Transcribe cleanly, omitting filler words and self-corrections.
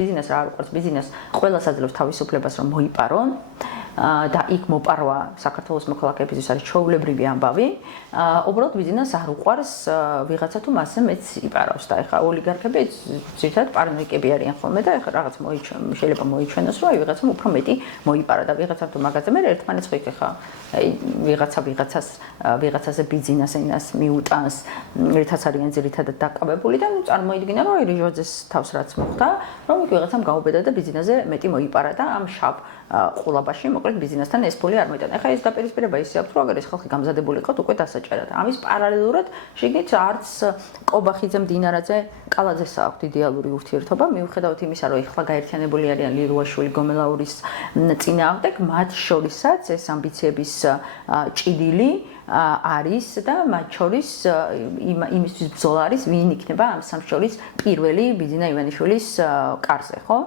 ბიზნეს რა არ უყვარს ბიზნეს ყველას აძლევს თავისუფლებას რომ მოიპარონ და იქ მოპარვა საქართველოს მოქალაქეებისთვის არის ჩვეულებრივი ამბავი. უბრალოდ ბიზნესს არ უყვარს ვიღაცა თუ მასზე მეც იპარავს და ეხლა ოლიგარქები ძირითადად პარანოიკები არიან ხოლმე და ეხლა რაღაც შეიძლება მოიჩვენოს რომ ვიღაცამ უფრო მეტი მოიპარა და ვიღაცა თუ მაგაზე მე ერთმანეთს ხო იქ ეხლა ვიღაცაზე ბიზნესს მიუტანს ერთაც არიან ძირითადად დაკავებული და წარმოიდგინა რომ რიჟვაძეს თავს რაც მოხდა რომ იქ ვიღაცამ გაუბედა და ბიზნესზე მეტი მოიპარა და ამ შავ ყოლაბაში მოკლედ ბიზნესთან ეს ფული არ მოიტანა. ეხლა ეს დაპირისპირება ისე აქვს რომ აგერ ეს ხალხი გამზადებული იყოთ უკვე დასაჭერად. ამის პარალელურად შეგნით არც ყობახიძე მდინარაძე კალაძეს აქვს იდეალური ურთიერთობა მიუხედავად იმისა რომ ეხლა გაერთიანებული არიან ლილუაშვილი გომელაურის წინააღმდეგ მათ შორისაც ეს ამბიციების ჭიდილი არის და მათ შორის იმისთვის ბრძოლა არის ვინ იქნება ამ სამ შორის პირველი ბიძინა ივანიშვილის კარზე ხო